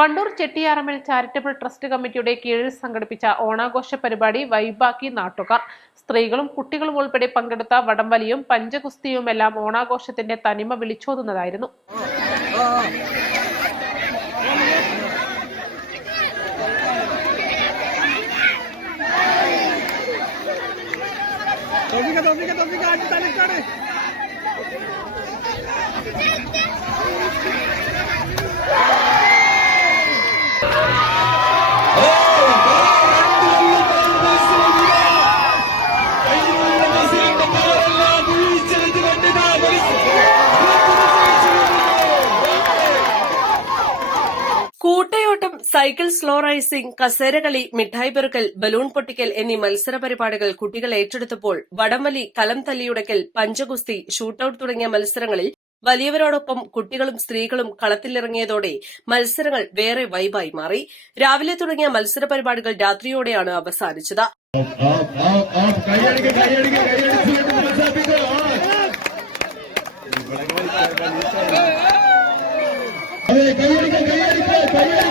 Wandoor ചെട്ടിയാറമ്മിൽ charitable trust കമ്മിറ്റിയുടെ കീഴിൽ സംഘടിപ്പിച്ച ഓണാഘോഷ പരിപാടി വൈബാക്കി നാട്ടുകാർ. സ്ത്രീകളും കുട്ടികളും ഉൾപ്പെടെ പങ്കെടുത്ത വടംവലിയും പഞ്ചകുസ്തിയുമെല്ലാം ഓണാഘോഷത്തിന്റെ തനിമ വിളിച്ചോതുന്നതായിരുന്നു. തോപ്പിക്ക സൈക്കിൾ സ്ലോ റൈസിംഗ് കസേരകളി മിഠായി പെറുക്കൽ ബലൂൺ പൊട്ടിക്കൽ എന്നീ മത്സര പരിപാടികൾ കുട്ടികൾ ഏറ്റെടുത്തപ്പോൾ വടംവലി കലം തല്ലിയുടക്കൽ പഞ്ചഗുസ്തി ഷൂട്ടൌട്ട് തുടങ്ങിയ മത്സരങ്ങളിൽ വലിയവരോടൊപ്പം കുട്ടികളും സ്ത്രീകളും കളത്തിലിറങ്ങിയതോടെ മത്സരങ്ങൾ വേറെ വൈബായി മാറി. രാവിലെ തുടങ്ങിയ മത്സര പരിപാടികൾ രാത്രിയോടെയാണ് അവസാനിച്ചത്. കൈയടിക്ക് കൈയടിക്ക് കൈയടിച്ച്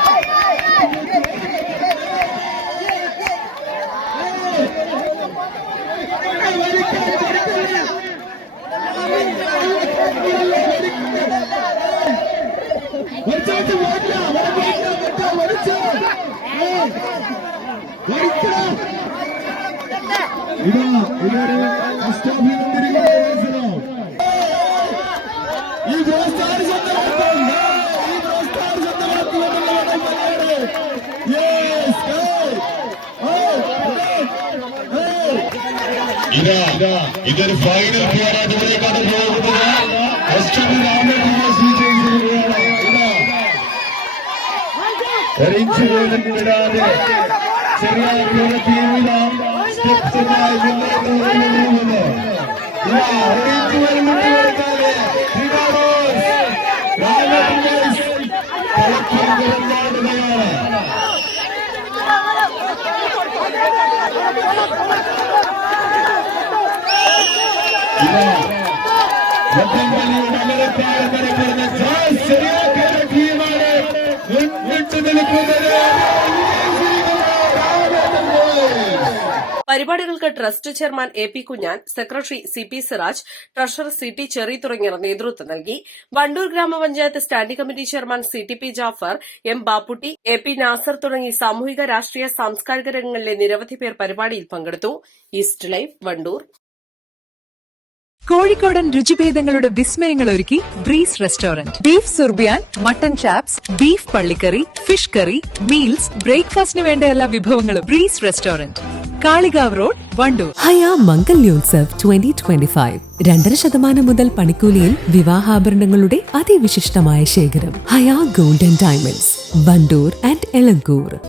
Hey! ഇതാ ഇതൊരു അഷ്ടാഭിനന്ദനങ്ങളുടെ ഇതാ ഇതൊരു ഫൈനൽ പോരാട്ടത്തിലേക്കാണ് പോകുന്നത് അഷ്ടമി രാമകൃഷ്ണ വിജയിച്ചിരിക്കുകയാണ് ഇതാ ഒരിഞ്ച് പോലും വിടാതെ ശരിയായ തീരുമാനം സ്റ്റെപ്സുമായി മുന്നോട്ട് പോകുന്നു ഇതാ ഒരിഞ്ച് പോലും വിട്ടുകൊടുക്കാതെ പരിപാടികൾക്ക് trust chairman A P Kunjan secretary C P Siraj treasurer C T Cherry തുടങ്ങിയവർ നേതൃത്വം നൽകി. വണ്ടൂർ ഗ്രാമപഞ്ചായത്ത് standing committee chairman C T P Jafar M Bapputty A P Nasar തുടങ്ങി സാമൂഹിക രാഷ്ട്രീയ സാംസ്കാരിക രംഗങ്ങളിലെ നിരവധി പേർ പരിപാടിയിൽ പങ്കെടുത്തു. East life Wandoor. കോഴിക്കോടൻ രുചിഭേദങ്ങളുടെ വിസ്മയങ്ങൾ ഒരുക്കി breeze restaurant. Beef surbiyan mutton chops beef പള്ളിക്കറി fish curry meals ബ്രേക്ക്ഫാസ്റ്റിന് വേണ്ട എല്ലാ വിഭവങ്ങളും breeze restaurant. Kalikavu road Wandoor. Haya Mangalyotsav twenty twenty five രണ്ടര ശതമാനം മുതൽ പണിക്കൂലിയിൽ വിവാഹാഭരണങ്ങളുടെ അതിവിശിഷ്ടമായ ശേഖരം. Haya golden diamonds Wandoor and Elankur.